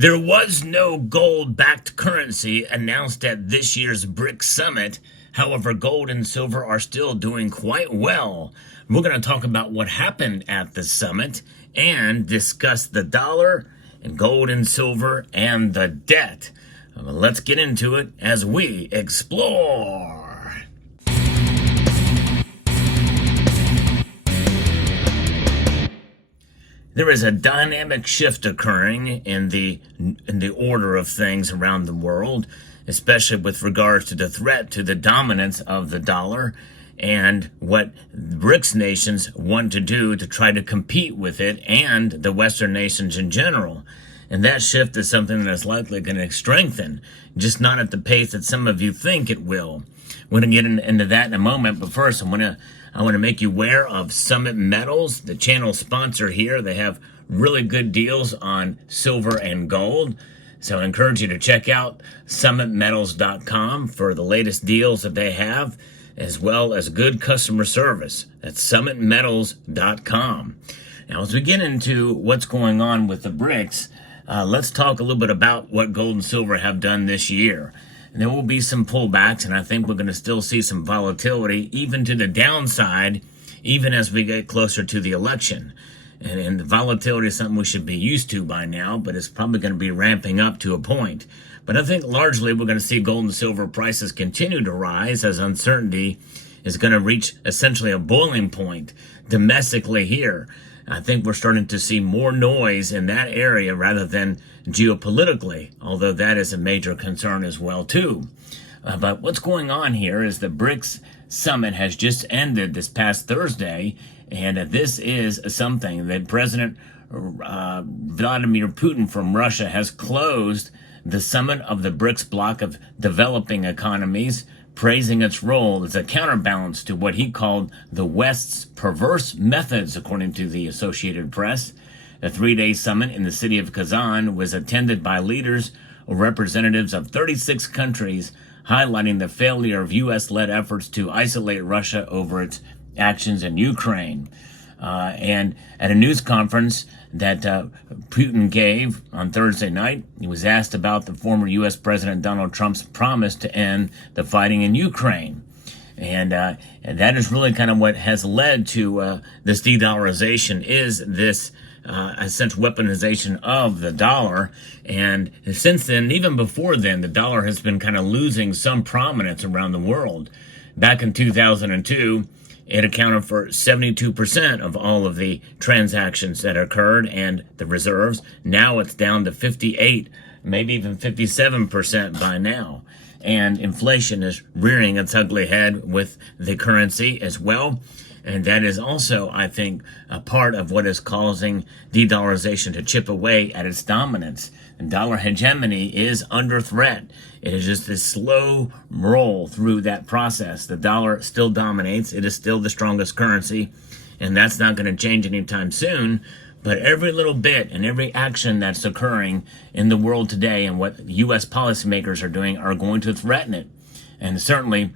There was no gold-backed currency announced at this year's BRICS summit. However, gold and silver are still doing quite well. We're going to talk about what happened at the summit and discuss the dollar and gold and silver and the debt. Let's get into it as we explore. There is a dynamic shift occurring in the order of things around the world, especially with regards to the threat to the dominance of the dollar and what BRICS nations want to do to try to compete with it and the Western nations in general. And that shift is something that is likely going to strengthen, just not at the pace that some of you think it will. We're going to get into that in a moment, but first I want to make you aware of Summit Metals, the channel sponsor here. They have really good deals on silver and gold. So I encourage you to check out summitmetals.com for the latest deals that they have, as well as good customer service. That's summitmetals.com. Now, as we get into what's going on with the BRICS, let's talk a little bit about what gold and silver have done this year. And there will be some pullbacks, and I think we're going to still see some volatility, even to the downside, even as we get closer to the election. And the volatility is something we should be used to by now, but it's probably going to be ramping up to a point. But I think largely we're going to see gold and silver prices continue to rise as uncertainty is going to reach essentially a boiling point domestically here. I think we're starting to see more noise in that area rather than geopolitically, although that is a major concern as well too. But what's going on here is the BRICS summit has just ended this past Thursday, and this is something that President Vladimir Putin from Russia has closed the summit of the BRICS bloc of developing economies, praising its role as a counterbalance to what he called the West's perverse methods, according to the Associated Press. The three-day summit in the city of Kazan was attended by leaders or representatives of 36 countries, highlighting the failure of U.S.-led efforts to isolate Russia over its actions in Ukraine. And at a news conference that Putin gave on Thursday night, he was asked about the former U.S. President Donald Trump's promise to end the fighting in Ukraine. And that is really kind of what has led to this de-dollarization, is this essential weaponization of the dollar. And since then, even before then, the dollar has been kind of losing some prominence around the world. Back in 2002, it accounted for 72% of all of the transactions that occurred and the reserves. Now it's down to 58, maybe even 57% by now. And inflation is rearing its ugly head with the currency as well. And that is also, I think, a part of what is causing de-dollarization to chip away at its dominance. And dollar hegemony is under threat. It is just a slow roll through that process. The dollar still dominates. It is still the strongest currency, and that's not going to change anytime soon. But every little bit and every action that's occurring in the world today and what U.S. policymakers are doing are going to threaten it. And certainly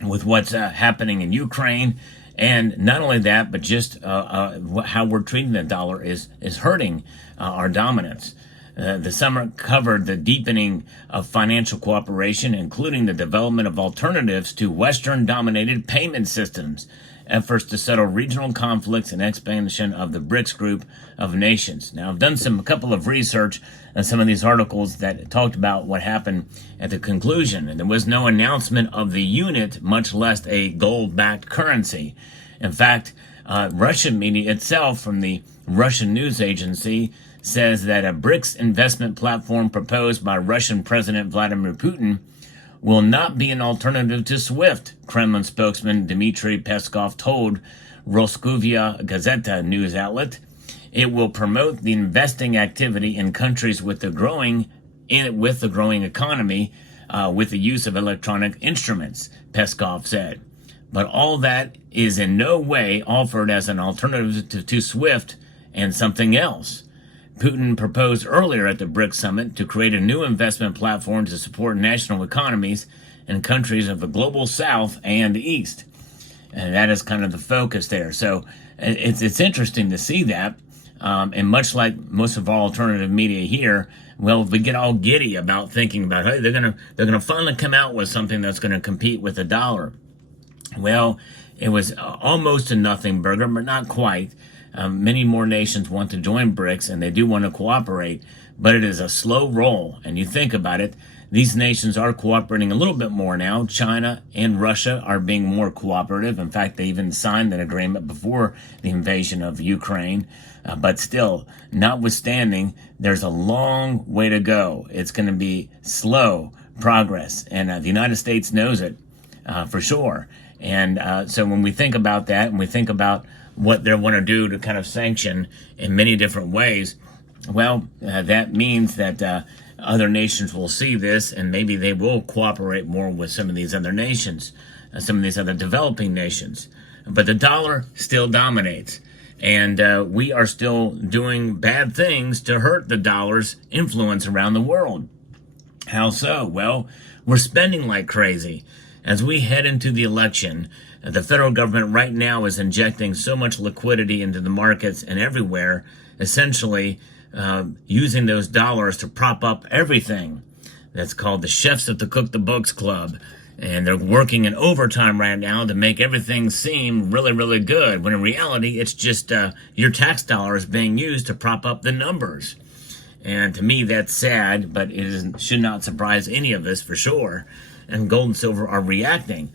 with what's happening in Ukraine, and not only that, but just how we're treating the dollar is hurting our dominance. The summit covered the deepening of financial cooperation, including the development of alternatives to Western-dominated payment systems, efforts to settle regional conflicts, and expansion of the BRICS group of nations. Now, I've done a couple of research on some of these articles that talked about what happened at the conclusion, and there was no announcement of the unit, much less a gold-backed currency. In fact, Russian media itself, from the Russian news agency, says that a BRICS investment platform proposed by Russian President Vladimir Putin will not be an alternative to SWIFT, Kremlin spokesman Dmitry Peskov told Roskovia Gazeta news outlet. It will promote the investing activity in countries with the growing economy with the use of electronic instruments, Peskov said. But all that is in no way offered as an alternative to SWIFT and something else. Putin proposed earlier at the BRICS summit to create a new investment platform to support national economies in countries of the global south and the east. And that is kind of the focus there. So it's interesting to see that. And much like most of our alternative media here, well, we get all giddy about thinking about, hey, they're gonna finally come out with something that's going to compete with the dollar. Well, it was almost a nothing burger, but not quite. Many more nations want to join BRICS, and they do want to cooperate, but it is a slow roll. And you think about it, these nations are cooperating a little bit more now. China and Russia are being more cooperative. In fact, they even signed an agreement before the invasion of Ukraine. But still, notwithstanding, there's a long way to go. It's going to be slow progress, and the United States knows it for sure. And so when we think about that, and we think about what they want to do to kind of sanction in many different ways, well, that means that other nations will see this, and maybe they will cooperate more with some of these other nations, some of these other developing nations. But the dollar still dominates, and we are still doing bad things to hurt the dollar's influence around the world. How so? Well, we're spending like crazy. As we head into the election, the federal government right now is injecting so much liquidity into the markets and everywhere, essentially using those dollars to prop up everything. That's called the chefs at the Cook the Books Club. And they're working in overtime right now to make everything seem really, really good, when in reality, it's just your tax dollars being used to prop up the numbers. And to me, that's sad, but should not surprise any of us for sure. And gold and silver are reacting.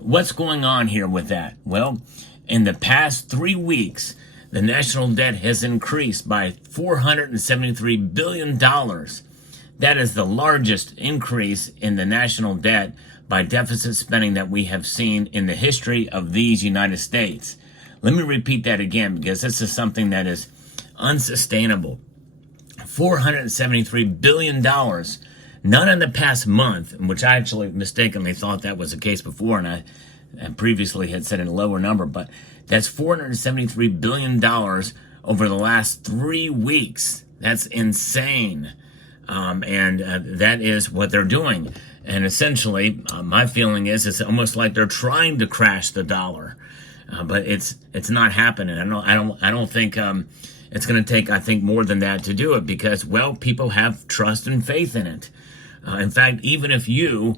What's going on here with that? Well, in the past 3 weeks, the national debt has increased by $473 billion. That is the largest increase in the national debt by deficit spending that we have seen in the history of these United States. Let me repeat that again, because this is something that is unsustainable. $473 billion. Not in the past month, which I actually mistakenly thought that was the case before, and I previously had said a lower number, but that's $473 billion over the last 3 weeks. That's insane. And that is what they're doing. And essentially, my feeling is it's almost like they're trying to crash the dollar, but it's not happening. I don't think it's going to take, I think, more than that to do it, because, well, people have trust and faith in it. In fact, even if you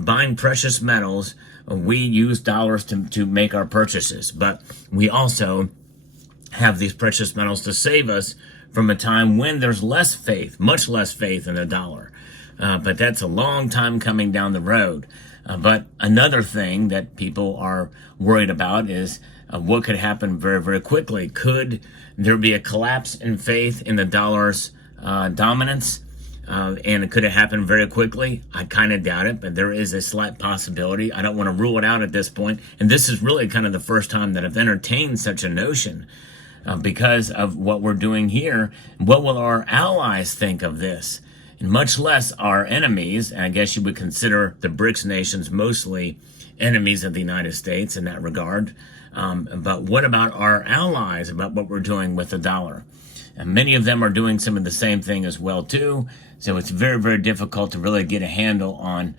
buying precious metals, we use dollars to make our purchases, but we also have these precious metals to save us from a time when there's less faith, much less faith in the dollar. But that's a long time coming down the road. But another thing that people are worried about is what could happen very, very quickly. Could there be a collapse in faith in the dollar's dominance? And could it happen very quickly? I kind of doubt it, but there is a slight possibility. I don't want to rule it out at this point. And this is really kind of the first time that I've entertained such a notion because of what we're doing here. What will our allies think of this? And much less our enemies. And I guess you would consider the BRICS nations mostly enemies of the United States in that regard. But what about our allies, about what we're doing with the dollar? And many of them are doing some of the same thing as well, too. So it's very, very difficult to really get a handle on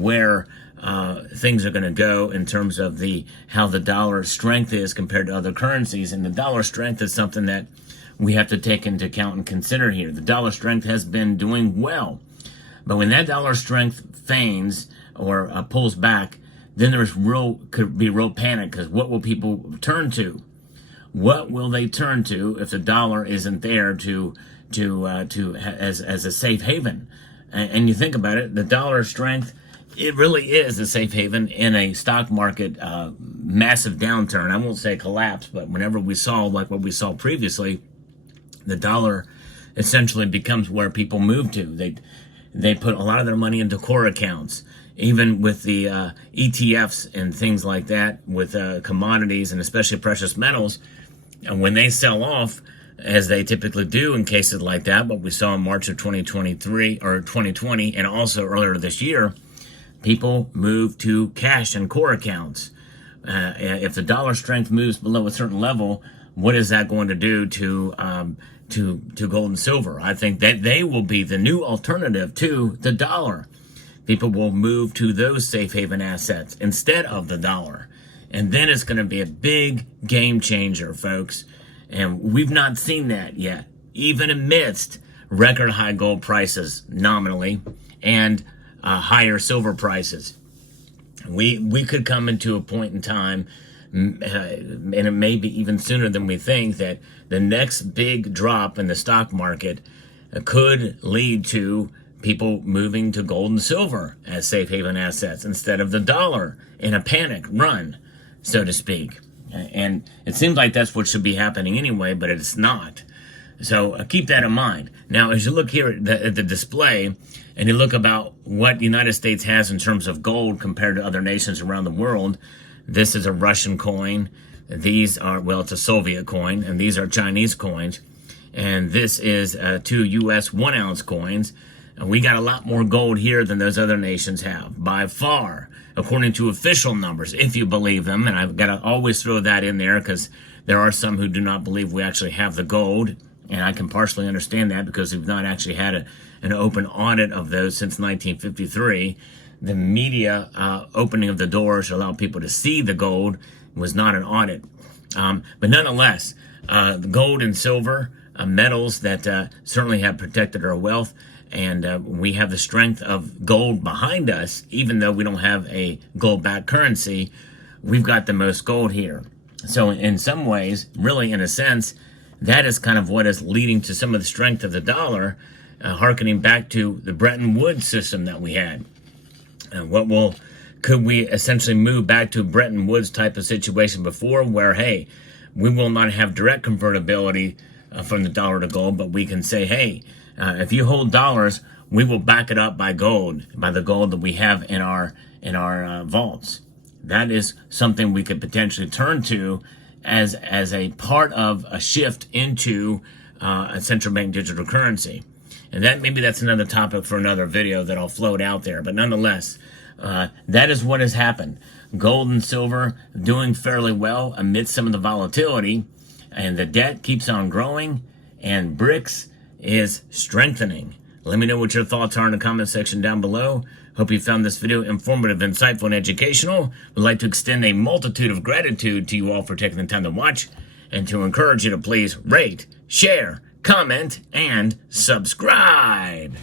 where things are going to go in terms of how the dollar's strength is compared to other currencies. And the dollar strength is something that we have to take into account and consider here. The dollar strength has been doing well. But when that dollar strength feigns or pulls back, then could be real panic, because what will people turn to? What will they turn to if the dollar isn't there as a safe haven? And you think about it, the dollar strength, it really is a safe haven in a stock market massive downturn. I won't say collapse, but whenever we saw like what we saw previously, the dollar essentially becomes where people move to. They put a lot of their money into core accounts. Even with the ETFs and things like that, with commodities and especially precious metals, and when they sell off, as they typically do in cases like that, what we saw in March of 2023 or 2020, and also earlier this year, people move to cash and core accounts. If the dollar strength moves below a certain level, what is that going to do to gold and silver? I think that they will be the new alternative to the dollar. People will move to those safe haven assets instead of the dollar. And then it's going to be a big game changer, folks. And we've not seen that yet. Even amidst record high gold prices nominally and higher silver prices. We could come into a point in time, and it may be even sooner than we think, that the next big drop in the stock market could lead to people moving to gold and silver as safe haven assets instead of the dollar in a panic run, so to speak. And it seems like that's what should be happening anyway, but it's not. So keep that in mind. Now, as you look here at the display, and you look about what the United States has in terms of gold compared to other nations around the world, this is a Russian coin. These are, well, it's a Soviet coin, and these are Chinese coins. And this is 2 U.S. 1-ounce coins. And we got a lot more gold here than those other nations have, by far, according to official numbers, if you believe them. And I've got to always throw that in there because there are some who do not believe we actually have the gold. And I can partially understand that because we've not actually had an open audit of those since 1953. The media opening of the doors to allow people to see the gold was not an audit. But nonetheless, the gold and silver, metals that certainly have protected our wealth, and we have the strength of gold behind us. Even though we don't have a gold-backed currency, we've got the most gold here. So in some ways, really in a sense, that is kind of what is leading to some of the strength of the dollar, hearkening back to the Bretton Woods system that we had. Could we essentially move back to a Bretton Woods type of situation before, where, hey, we will not have direct convertibility from the dollar to gold, but we can say, hey, if you hold dollars, we will back it up by gold, by the gold that we have in our vaults. That is something we could potentially turn to as a part of a shift into a central bank digital currency. And maybe that's another topic for another video that I'll float out there. But nonetheless, that is what has happened. Gold and silver doing fairly well amidst some of the volatility, and the debt keeps on growing, and BRICS is strengthening. Let me know what your thoughts are in the comment section down below. Hope you found this video informative, insightful, and educational. Would like to extend a multitude of gratitude to you all for taking the time to watch, and to encourage you to please rate, share, comment, and subscribe.